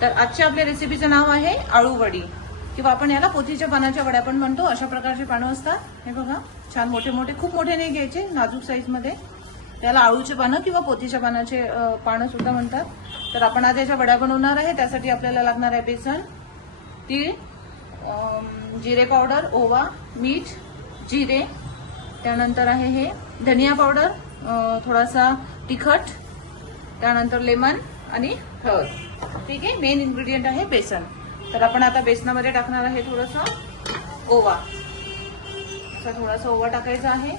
तर आजच्या आपल्या रेसिपीचं नाव आहे आळू वडी किंवा आपण याला पोथीच्या पानाच्या वड्या पण म्हणतो. अशा प्रकारचे पानं असतात. हे बघा, छान मोठे मोठे, खूप मोठे नाही घ्यायचे, नाजूक साईज मध्ये. त्याला आळूचे पानं किंवा पोथीच्या पानाचे पानं सुद्धा म्हणतात. तर आपण आज याच्या वड्या बनवणार आहे. त्यासाठी आपल्याला लागणार आहे बेसन, तीळ, जिरे पावडर, ओवा, मीठ, जिरे, त्यानंतर आहे हे धनिया पावडर, थोडासा तिखट, त्यानंतर लेमन आणि हळद. ठीक आहे. मेन इन्ग्रेडियंट आहे बेसन. तर आपण आता बेसनामध्ये टाकणार आहे थोडासा ओवा. असा थोडासा ओवा टाकायचा आहे.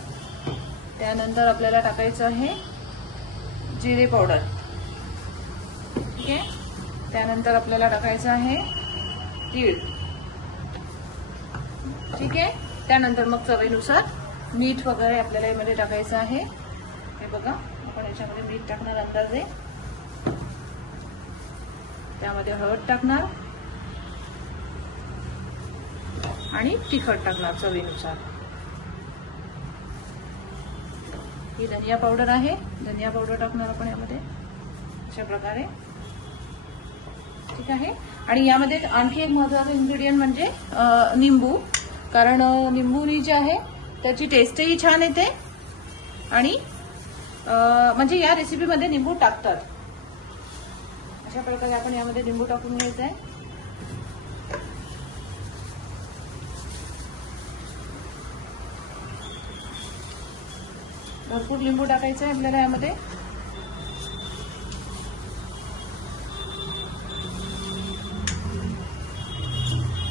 त्यानंतर आपल्याला टाकायचं आहे जिरे पावडर. ठीक आहे. त्यानंतर आपल्याला टाकायचं आहे तीळ. ठीक आहे. त्यानंतर मग चवीनुसार मीठ वगैरे आपल्याला यामध्ये टाकायचं आहे. हे बघा, आपण याच्यामध्ये मीठ टाकणार अंदाजे, त्यामध्ये हळद टाकणार आणि तिखट टाकणार चवीनुसार. ही धनिया पावडर आहे, धनिया पावडर टाकणार आपण यामध्ये अशा प्रकारे. ठीक आहे. आणि यामध्ये आणखी एक महत्त्वाचं इन्ग्रेडियंट म्हणजे निंबू, कारण निंबूनी जे आहे त्याची टेस्टही छान येते आणि म्हणजे या रेसिपीमध्ये निंबू टाकतात. अशा प्रकारे आपण यामध्ये लिंबू टाकून घ्यायचं आहे. भरपूर लिंबू टाकायचं आहे आपल्याला यामध्ये.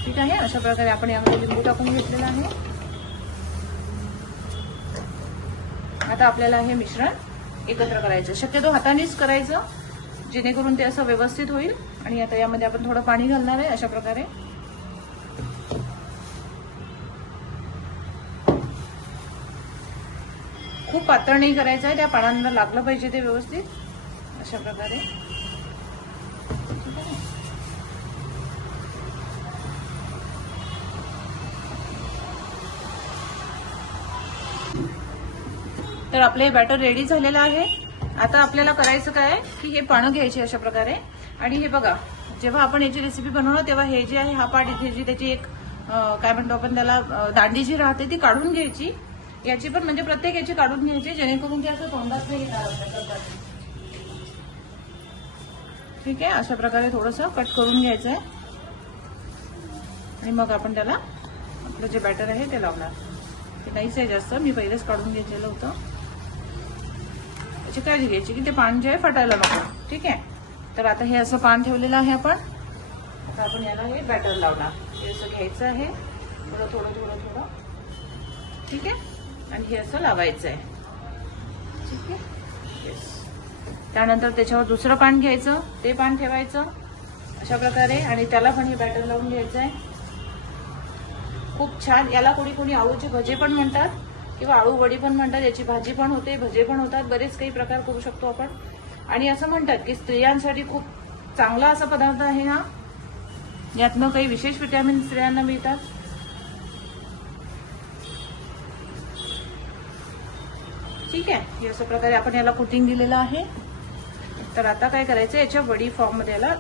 ठीक आहे. अशा प्रकारे आपण यामध्ये लिंबू टाकून घेतलेलं आहे. आता आपल्याला हे मिश्रण एकत्र करायचं. शक्यतो हातानेच करायचं, जेणेकरून ते असं व्यवस्थित होईल. आणि आता यामध्ये आपण थोडं पाणी घालणार आहे अशा प्रकारे. खूप पातळ नाही करायचं आहे, त्या पानांना लागलं पाहिजे ते व्यवस्थित अशा प्रकारे. तर आपलं हे बॅटर रेडी झालेलं आहे. आता आपल्याला करायचं काय की हे पानं घ्यायचे अशा प्रकारे. आणि हे बघा, जेव्हा आपण याची रेसिपी बनवणार तेव्हा हे जे आहे हा पार्ट इथे जी त्याची एक काय म्हणतो आपण त्याला, दांडी जी राहते ती काढून घ्यायची. याची पण म्हणजे प्रत्येक याची काढून घ्यायची, जेणेकरून ते असं तोंडात नाही येणार आपल्या. ठीक आहे. अशा प्रकारे थोडंसं कट करून घ्यायचं आहे. आणि मग आपण त्याला आपलं जे बॅटर आहे ते लावणार. ते नाहीच आहे जास्त, मी पहिलेच काढून घेतलेलं होतं. याची काळजी घ्यायची की ते पान जे आहे फटायला नको. ठीक आहे. तर आता हे असं पान ठेवलेलं आहे आपण. आता आपण याला हे बॅटर लावणार. हे असं घ्यायचं आहे, थोडं थोडं थोडं थोडं. ठीक आहे. आणि हे असं लावायचं आहे. ठीक आहे. येस. त्यानंतर त्याच्यावर दुसरं पान घ्यायचं, ते पान ठेवायचं अशा प्रकारे. आणि त्याला पण हे बॅटर लावून घ्यायचं आहे. खूप छान. याला कोणी कोणी आळूचे भजे पण म्हणतात किंवा आळू वडी पण म्हणतात. याची भाजी पण होते, भजे पण होतात, बरेच काही प्रकार करू शकतो आपण. आणि असं म्हणतात की स्त्रियांसाठी खूप चांगला असा पदार्थ आहे हा. यातनं काही विशेष विटॅमिन स्त्रियांना मिळतात. ठीक आहे. हे अशा प्रकारे आपण याला कोटिंग दिलेलं आहे. तर आता काय करायचं, याच्या वडी फॉर्म मध्ये याला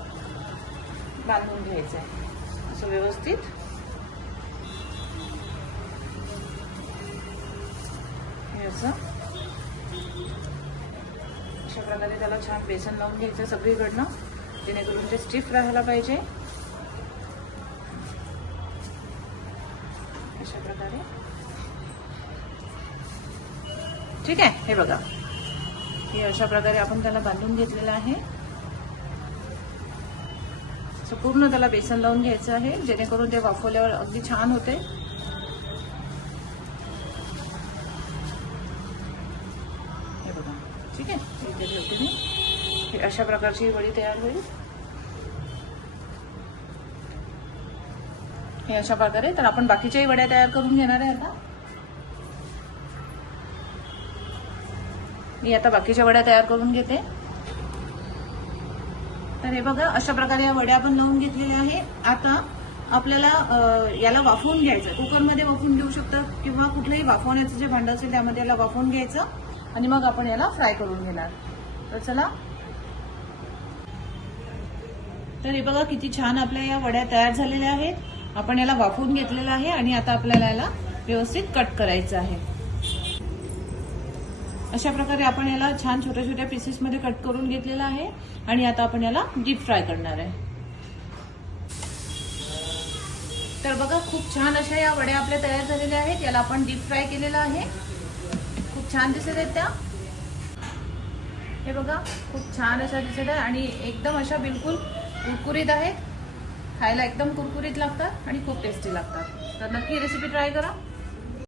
बांधून घ्यायचं आहे असं व्यवस्थित. हे असं अशा प्रकारे त्याला छान बेसन लावून घ्यायचं सगळीकडनं, जेणेकरून ते स्टिफ राहायला पाहिजे अशा प्रकारे. ठीक आहे. हे बघा, हे अशा प्रकारे आपण त्याला बांधून घेतलेलं आहे. पूर्ण त्याला बेसन लावून घ्यायचं आहे, जेणेकरून ते वाफवल्यावर अगदी छान होते. हे बघा. ठीक आहे. इथे ठेवते मी. हे अशा प्रकारची वडी तयार होईल. हे अशा प्रकारे. तर आपण बाकीच्याही वड्या तयार करून घेणार आहे आता. मी आता बाकीच्या वड्या तयार करून घेते. तर हे बघा, अशा प्रकारे या वड्या आपण लावून घेतलेल्या आहे. आता आपल्याला याला वाफवून घ्यायचं. कुकरमध्ये वाफवून घेऊ शकता किंवा कुठलंही वाफवण्याचं जे भांडं असेल त्यामध्ये याला वाफवून घ्यायचं आणि मग आपण याला फ्राय करून घेणार. तर चला. तर हे बघा किती छान आपल्या या वड्या तयार झालेल्या आहेत। आपण याला वाफवून घेतलेलं आहे आणि आता आपल्याला याला व्यवस्थित कट करायचं आहे। अशा प्रकारे आपण याला छान छोट्या छोट्या पीसेस मध्ये कट करून घेतलेला आहे आणि आता आपण याला डीप फ्राय करणार आहे। तर बघा खूप छान अशा या वड्या आपल्या तयार झालेल्या आहेत। याला आपण डीप फ्राय केलेला आहे। खूप छान दिसत आहेत त्या। हे बघा खूप छान अशा दिसत आहे आणि एकदम अशा बिलकुल कुरकुरीत आहेत। खायला एकदम कुरकुरीत लागतात आणि खूप टेस्टी लागतात। तर नक्की रेसिपी ट्राय करा।